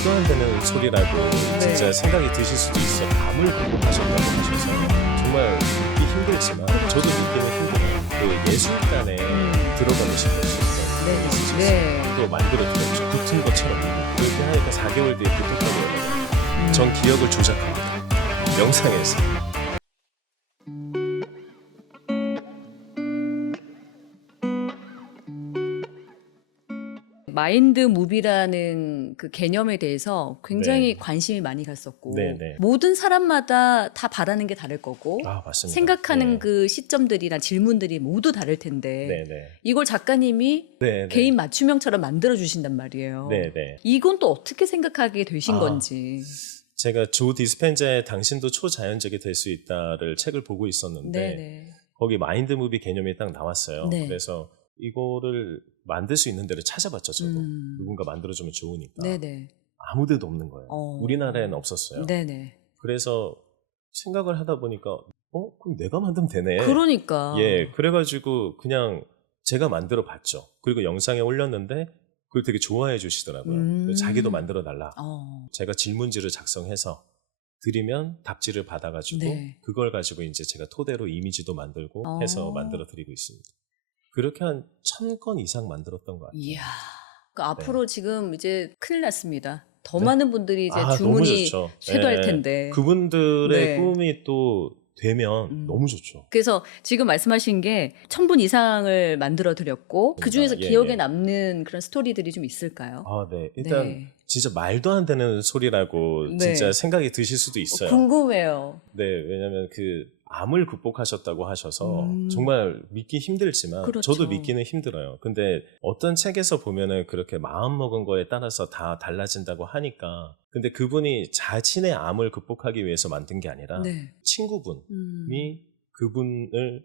말도 안 되는 소리라고 진짜 생각이 드실 수도 있어요. 암을 극복하셨다고 하셔서 정말 믿기 힘들지만 저도 믿기는 힘들어요. 그 예술단에 들어가고 싶으셨던 네. 있으셨어요. 네. 또 만들어드렸죠. 붙은 것처럼. 그렇게 하니까 4개월 뒤에 붙었다고 해요. 전 기억을 조작합니다. 영상에서. 마인드 무비라는 그 개념에 대해서 굉장히 네. 관심이 많이 갔었고 네. 모든 사람마다 다 바라는 게 다를 거고 아, 맞습니다. 생각하는 네. 그 시점들이나 질문들이 모두 다를 텐데 네네. 이걸 작가님이 네네. 개인 맞춤형처럼 만들어 주신단 말이에요. 네네. 이건 또 어떻게 생각하게 되신 아. 건지. 제가 조 디스펜자의 당신도 초자연적이 될 수 있다를 책을 보고 있었는데 네네. 거기 마인드 무비 개념이 딱 나왔어요. 네. 그래서 이거를 만들 수 있는 데를 찾아봤죠. 저도. 누군가 만들어주면 좋으니까. 네네. 아무 데도 없는 거예요. 어. 우리나라에는 없었어요. 네네. 그래서 생각을 하다 보니까 그럼 내가 만들면 되네. 그러니까. 예, 그래가지고 그냥 제가 만들어 봤죠. 그리고 영상에 올렸는데 그걸 되게 좋아해 주시더라고요. 그래서 자기도 만들어 달라. 제가 질문지를 작성해서 드리면 답지를 받아가지고 네. 그걸 가지고 이제 제가 토대로 이미지도 만들고 해서 만들어 드리고 있습니다. 그렇게 한 1000건 이상 만들었던 것 같아요. 이야. 그 앞으로 지금 이제 큰일 났습니다. 더 네. 많은 분들이 이제 너무 주문이 좋죠. 쇄도할 예, 텐데. 그분들의 네. 꿈이 또 되면 너무 좋죠. 그래서 지금 말씀하신 게 1000분 이상을 만들어 드렸고 그 중에서 예, 기억에 예. 남는 그런 스토리들이 좀 있을까요? 아, 네. 일단 네. 진짜 말도 안 되는 소리라고 네. 진짜 생각이 드실 수도 있어요. 궁금해요. 네, 왜냐면 그 암을 극복하셨다고 하셔서 정말 믿기 힘들지만 그렇죠. 저도 믿기는 힘들어요. 근데 어떤 책에서 보면은 그렇게 마음 먹은 거에 따라서 다 달라진다고 하니까 근데 그분이 자신의 암을 극복하기 위해서 만든 게 아니라 네. 친구분이 그분을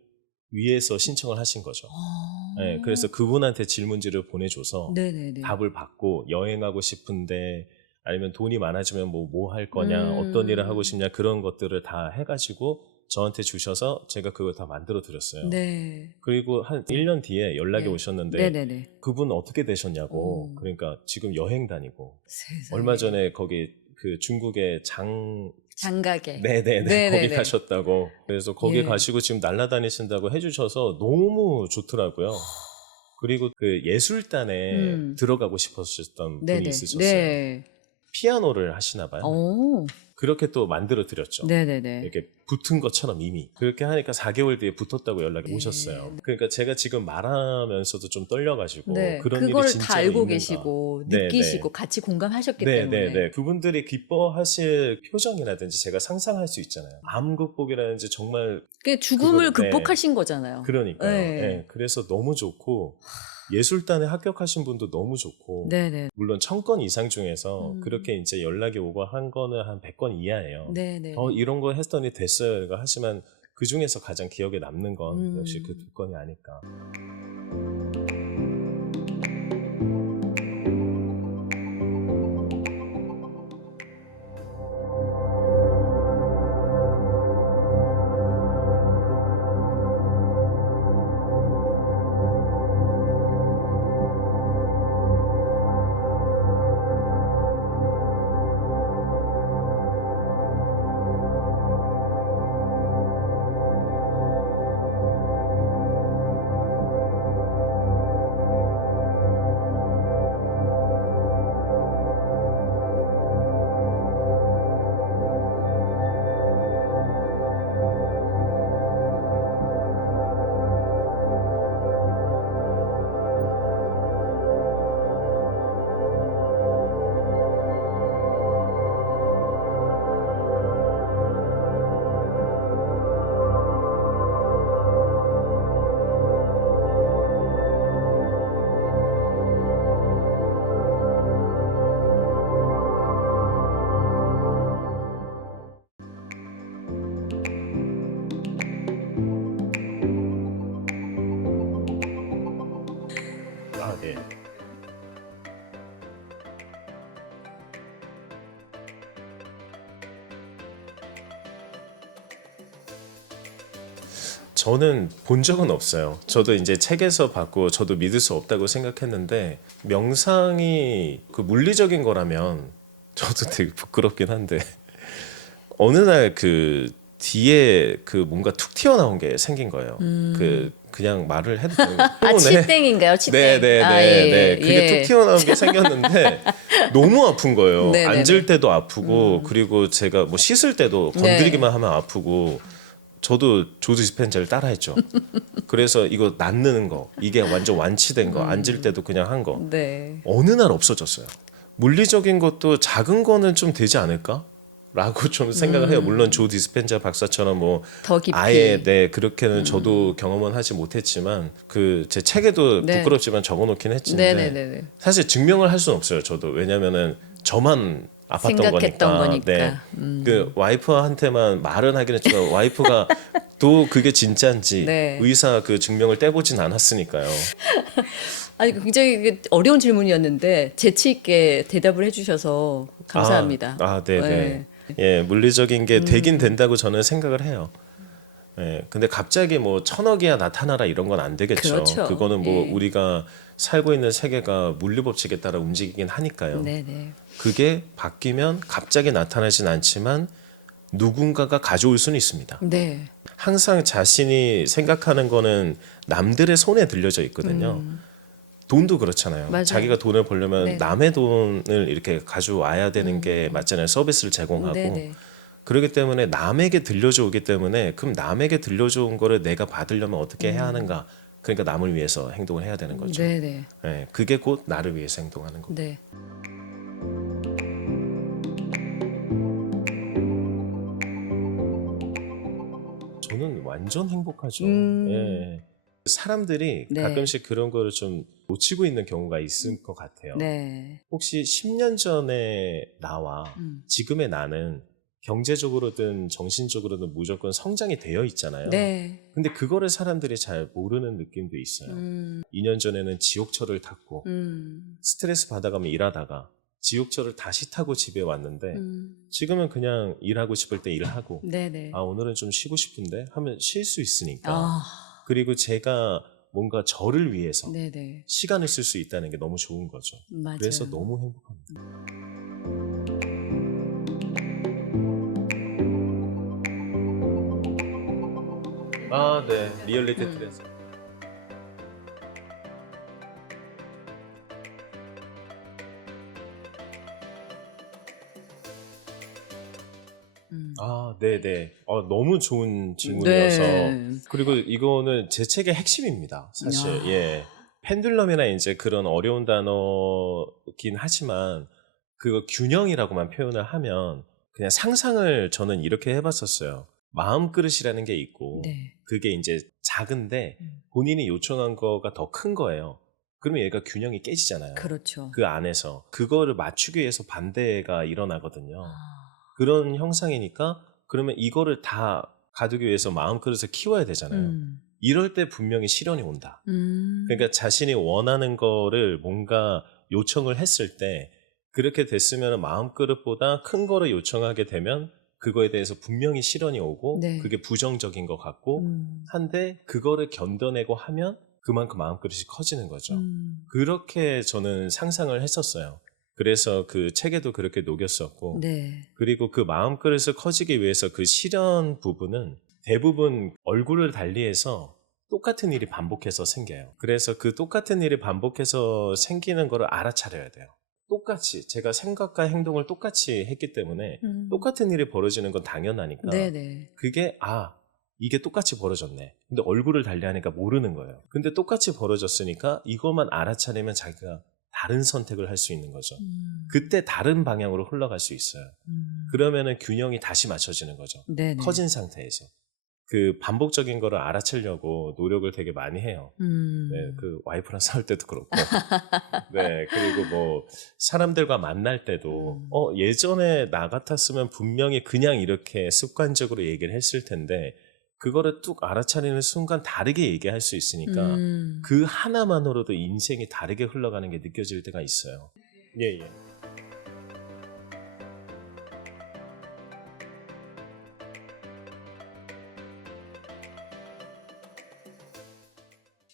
위해서 신청을 하신 거죠. 아. 네, 그래서 그분한테 질문지를 보내줘서 네네네. 답을 받고 여행하고 싶은데 아니면 돈이 많아지면 뭐 할 거냐 어떤 일을 하고 싶냐 그런 것들을 다 해가지고 저한테 주셔서 제가 그걸 다 만들어 드렸어요. 네. 그리고 한 1년 뒤에 연락이 네. 오셨는데 네네네. 그분 어떻게 되셨냐고. 그러니까 지금 여행 다니고 세상에. 얼마 전에 거기 그 중국의 장가게. 네네네 네네네. 거기 가셨다고. 그래서 거기 예. 가시고 지금 날아다니신다고 해주셔서 너무 좋더라고요. 그리고 그 예술단에 들어가고 싶으셨던 분이 네네. 있으셨어요. 네. 피아노를 하시나 봐요. 오. 그렇게 또 만들어 드렸죠. 네네네. 이렇게 붙은 것처럼 이미. 그렇게 하니까 4개월 뒤에 붙었다고 연락이 네. 오셨어요. 그러니까 제가 지금 말하면서도 좀 떨려가지고 네. 그런 일이 그걸 진짜로 다 알고 있는가. 계시고 네, 느끼시고 네. 같이 공감하셨기 때문에. 네. 그분들이 기뻐하실 표정이라든지 제가 상상할 수 있잖아요. 암 극복이라든지 정말 그 죽음을 그거를, 네. 극복하신 거잖아요. 그러니까요. 네. 네, 그래서 너무 좋고 예술단에 합격하신 분도 너무 좋고 네네. 물론 1000건 이상 중에서 그렇게 이제 연락이 오고 한 거는 한 100건 이하예요. 네네. 이런 거 했더니 됐어요. 하지만 그 중에서 가장 기억에 남는 건 역시 그 2건이 아닐까. 아, 네. 저는 본 적은 없어요. 저도 이제 책에서 봤고 저도 믿을 수 없다고 생각했는데 명상이 그 물리적인 거라면 저도 되게 부끄럽긴 한데 어느 날 그 뒤에 그 뭔가 툭 튀어나온 게 생긴 거예요. 그냥 말을 해도 되는 거예요. 아, 치땡인가요? 치땡. 네네네. 아, 예, 네. 그게 예. 툭 튀어나온 게 생겼는데 너무 아픈 거예요. 네네네. 앉을 때도 아프고 그리고 제가 뭐 씻을 때도 건드리기만 하면 아프고 저도 조드 디스펜자를 따라했죠. 그래서 이거 낫는 거 이게 완전 완치된 거 앉을 때도 그냥 한 거 네. 어느 날 없어졌어요. 물리적인 것도 작은 거는 좀 되지 않을까? 라고 좀 생각을 해요. 물론 조 디스펜자 박사처럼 뭐 더 깊이. 아예 네 그렇게는 저도 경험은 하지 못했지만 그 제 책에도 네. 부끄럽지만 적어놓긴 했는데 네네네. 사실 증명을 할 수는 없어요. 저도 왜냐면은 저만 아팠던 생각했던 거니까. 거니까. 네. 그 와이프한테만 말은 하긴 했지만 와이프가 또 그게 진짜인지 네. 의사 그 증명을 떼보진 않았으니까요. 아니 굉장히 이게 어려운 질문이었는데 재치 있게 대답을 해주셔서 감사합니다. 네네. 네. 예, 물리적인 게 되긴 된다고 저는 생각을 해요. 예, 근데 갑자기 뭐 천억이야 나타나라 이런 건 안 되겠죠. 그렇죠. 그거는 뭐 예. 우리가 살고 있는 세계가 물리 법칙에 따라 움직이긴 하니까요. 네네. 그게 바뀌면 갑자기 나타나진 않지만 누군가가 가져올 수는 있습니다. 네. 항상 자신이 생각하는 거는 남들의 손에 들려져 있거든요. 돈도 그렇잖아요. 맞아요. 자기가 돈을 벌려면 네. 남의 돈을 이렇게 가져와야 되는 게 맞잖아요. 서비스를 제공하고. 네네. 그렇기 때문에 남에게 들려줘 오기 때문에 그럼 남에게 들려줘 온 거를 내가 받으려면 어떻게 해야 하는가? 그러니까 남을 위해서 행동을 해야 되는 거죠. 네네. 예, 그게 곧 나를 위해서 행동하는 거고. 네. 저는 완전 행복하죠. 음. 예. 사람들이 네. 가끔씩 그런 거를 좀 놓치고 있는 경우가 있을 것 같아요. 네. 혹시 10년 전에 나와 지금의 나는 경제적으로든 정신적으로든 무조건 성장이 되어 있잖아요. 네. 근데 그거를 사람들이 잘 모르는 느낌도 있어요. 2년 전에는 지옥철을 탔고 스트레스 받아가며 일하다가 지옥철을 다시 타고 집에 왔는데 지금은 그냥 일하고 싶을 때 일하고 네네. 오늘은 좀 쉬고 싶은데 하면 쉴 수 있으니까 아. 그리고 제가 뭔가 저를 위해서 네네. 시간을 쓸 수 있다는 게 너무 좋은 거죠. 맞아요. 그래서 너무 행복합니다. 네. 리얼리티 트랜스. 네네. 너무 좋은 질문이어서. 네. 그리고 이거는 제 책의 핵심입니다. 사실. 야. 예. 펜듈럼이나 이제 그런 어려운 단어긴 하지만 그거 균형이라고만 표현을 하면 그냥 상상을 저는 이렇게 해봤었어요. 마음그릇이라는 게 있고 네. 그게 이제 작은데 본인이 요청한 거가 더 큰 거예요. 그러면 얘가 균형이 깨지잖아요. 그렇죠. 그 안에서. 그거를 맞추기 위해서 반대가 일어나거든요. 아. 그런 형상이니까 그러면 이거를 다 가두기 위해서 마음그릇을 키워야 되잖아요. 이럴 때 분명히 시련이 온다. 그러니까 자신이 원하는 거를 뭔가 요청을 했을 때 그렇게 됐으면 마음그릇보다 큰 거를 요청하게 되면 그거에 대해서 분명히 시련이 오고 네. 그게 부정적인 것 같고 한데 그거를 견뎌내고 하면 그만큼 마음그릇이 커지는 거죠. 그렇게 저는 상상을 했었어요. 그래서 그 책에도 그렇게 녹였었고 네. 그리고 그 마음그릇을 커지기 위해서 그 시련 부분은 대부분 얼굴을 달리해서 똑같은 일이 반복해서 생겨요. 그래서 그 똑같은 일이 반복해서 생기는 거를 알아차려야 돼요. 똑같이 제가 생각과 행동을 똑같이 했기 때문에 똑같은 일이 벌어지는 건 당연하니까 네네. 그게 이게 똑같이 벌어졌네. 근데 얼굴을 달리하니까 모르는 거예요. 근데 똑같이 벌어졌으니까 이것만 알아차리면 자기가 다른 선택을 할 수 있는 거죠. 그때 다른 방향으로 흘러갈 수 있어요. 그러면은 균형이 다시 맞춰지는 거죠. 네네. 커진 상태에서. 그 반복적인 거를 알아채려고 노력을 되게 많이 해요. 네, 그 와이프랑 싸울 때도 그렇고. 네, 그리고 뭐 사람들과 만날 때도 예전에 나 같았으면 분명히 그냥 이렇게 습관적으로 얘기를 했을 텐데 그거를 뚝 알아차리는 순간 다르게 얘기할 수 있으니까 그 하나만으로도 인생이 다르게 흘러가는 게 느껴질 때가 있어요. 예, 예.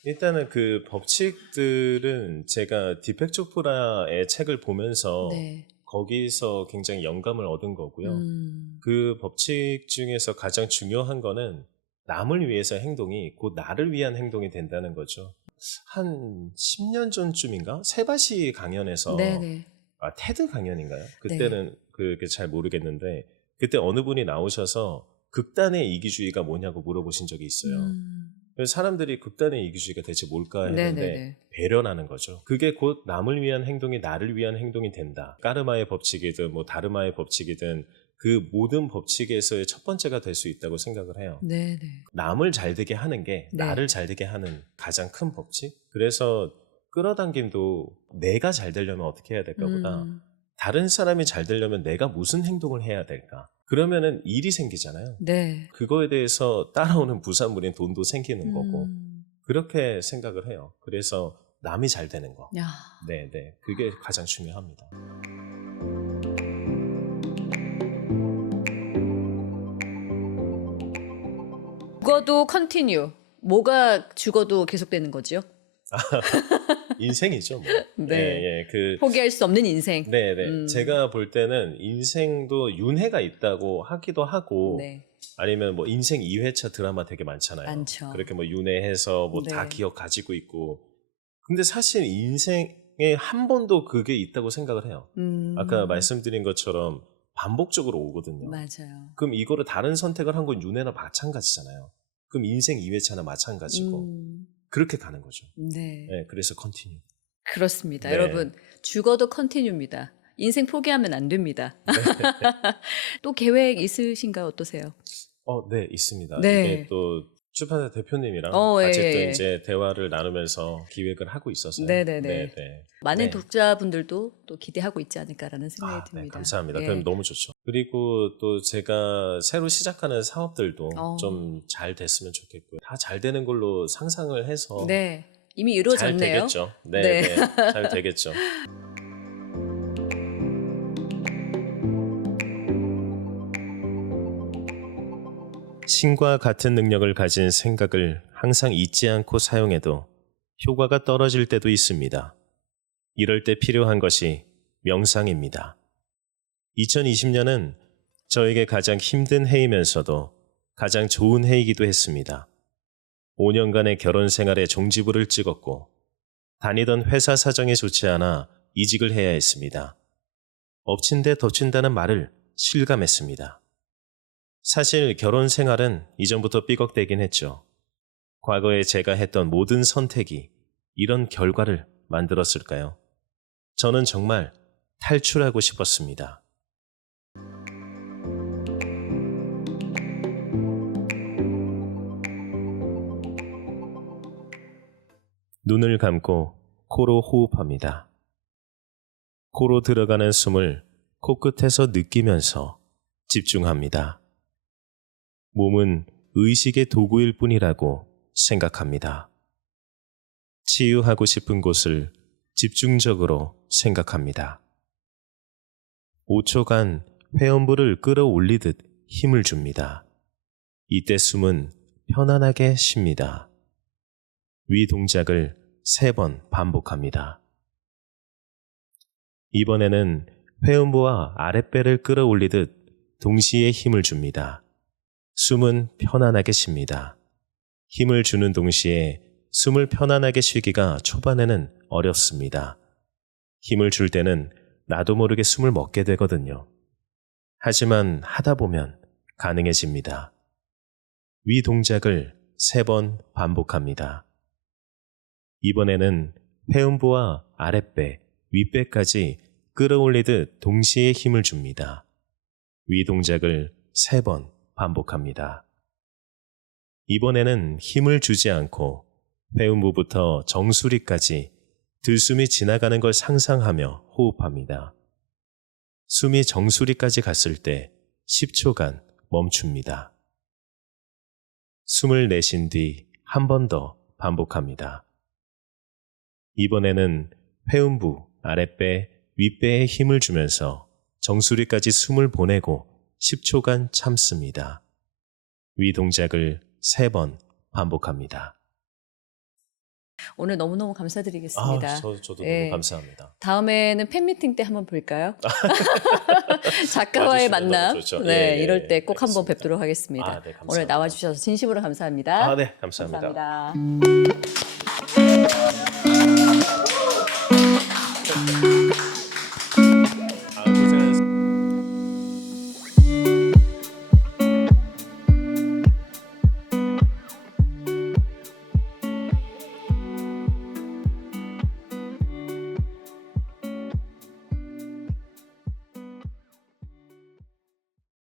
일단은 그 법칙들은 제가 디펙 초프라의 책을 보면서 네. 거기서 굉장히 영감을 얻은 거고요. 그 법칙 중에서 가장 중요한 거는 남을 위해서 행동이 곧 나를 위한 행동이 된다는 거죠. 한 10년 전쯤인가? 세바시 강연에서 네네. 테드 강연인가요? 그때는 그게 잘 모르겠는데 그때 어느 분이 나오셔서 극단의 이기주의가 뭐냐고 물어보신 적이 있어요. 그래서 사람들이 극단의 이기주의가 대체 뭘까 했는데 네네네. 배려라는 거죠. 그게 곧 남을 위한 행동이 나를 위한 행동이 된다. 까르마의 법칙이든 뭐 다르마의 법칙이든 그 모든 법칙에서의 첫 번째가 될 수 있다고 생각을 해요. 네네. 남을 잘되게 하는 게 네. 나를 잘되게 하는 가장 큰 법칙. 그래서 끌어당김도 내가 잘 되려면 어떻게 해야 될까보다 다른 사람이 잘 되려면 내가 무슨 행동을 해야 될까. 그러면은 일이 생기잖아요. 네. 그거에 대해서 따라오는 부산물인 돈도 생기는 거고 그렇게 생각을 해요. 그래서 남이 잘 되는 거. 야. 네네. 그게 가장 중요합니다. 죽어도 컨티뉴. 뭐가 죽어도 계속되는 거지요? 인생이죠, 뭐. 네. 예, 예. 포기할 수 없는 인생. 네네. 제가 볼 때는 인생도 윤회가 있다고 하기도 하고, 네. 아니면 뭐 인생 2회차 드라마 되게 많잖아요. 많죠. 그렇게 뭐 윤회해서 뭐 다 네. 기억 가지고 있고. 근데 사실 인생에 한 번도 그게 있다고 생각을 해요. 아까 말씀드린 것처럼 반복적으로 오거든요. 맞아요. 그럼 이거를 다른 선택을 한 건 윤회나 마찬가지잖아요. 그럼 인생 2회차나 마찬가지고. 그렇게 가는 거죠. 네. 네, 그래서 컨티뉴. 그렇습니다. 네. 여러분, 죽어도 컨티뉴입니다. 인생 포기하면 안 됩니다. 또 계획 있으신가 어떠세요? 네, 있습니다. 네. 이게 또 출판사 대표님이랑 예, 같이 또 예. 이제 대화를 나누면서 기획을 하고 있어서요. 네네네. 네. 많은 네. 독자분들도 또 기대하고 있지 않을까라는 생각이 네, 듭니다. 감사합니다. 예. 그럼 너무 좋죠. 그리고 또 제가 새로 시작하는 사업들도 좀 잘 됐으면 좋겠고요. 다 잘 되는 걸로 상상을 해서 네. 이미 잘 이루어졌네요. 되겠죠. 네, 네. 네. 잘 되겠죠. 신과 같은 능력을 가진 생각을 항상 잊지 않고 사용해도 효과가 떨어질 때도 있습니다. 이럴 때 필요한 것이 명상입니다. 2020년은 저에게 가장 힘든 해이면서도 가장 좋은 해이기도 했습니다. 5년간의 결혼 생활에 종지부를 찍었고 다니던 회사 사정이 좋지 않아 이직을 해야 했습니다. 엎친 데 덮친다는 말을 실감했습니다. 사실 결혼 생활은 이전부터 삐걱대긴 했죠. 과거에 제가 했던 모든 선택이 이런 결과를 만들었을까요? 저는 정말 탈출하고 싶었습니다. 눈을 감고 코로 호흡합니다. 코로 들어가는 숨을 코끝에서 느끼면서 집중합니다. 몸은 의식의 도구일 뿐이라고 생각합니다. 치유하고 싶은 곳을 집중적으로 생각합니다. 5초간 회음부를 끌어올리듯 힘을 줍니다. 이때 숨은 편안하게 쉽니다. 위 동작을 3번 반복합니다. 이번에는 회음부와 아랫배를 끌어올리듯 동시에 힘을 줍니다. 숨은 편안하게 쉽니다. 힘을 주는 동시에 숨을 편안하게 쉬기가 초반에는 어렵습니다. 힘을 줄 때는 나도 모르게 숨을 먹게 되거든요. 하지만 하다 보면 가능해집니다. 위 동작을 3번 반복합니다. 이번에는 회음부와 아랫배, 윗배까지 끌어올리듯 동시에 힘을 줍니다. 위 동작을 3번 반복합니다. 이번에는 힘을 주지 않고 회음부부터 정수리까지 들숨이 지나가는 걸 상상하며 호흡합니다. 숨이 정수리까지 갔을 때 10초간 멈춥니다. 숨을 내쉰 뒤 한 번 더 반복합니다. 이번에는 회음부, 아랫배, 윗배에 힘을 주면서 정수리까지 숨을 보내고 10초간 참습니다. 위 동작을 3번 반복합니다. 오늘 너무너무 감사드리겠습니다. 저도 예. 너무 감사합니다. 다음에는 팬미팅 때 한번 볼까요? 작가와의 와주시면 만남. 너무 좋죠. 네, 예, 예, 이럴 때 꼭 한번 알겠습니다. 뵙도록 하겠습니다. 네, 감사합니다. 오늘 나와주셔서 진심으로 감사합니다. 네, 감사합니다. 감사합니다.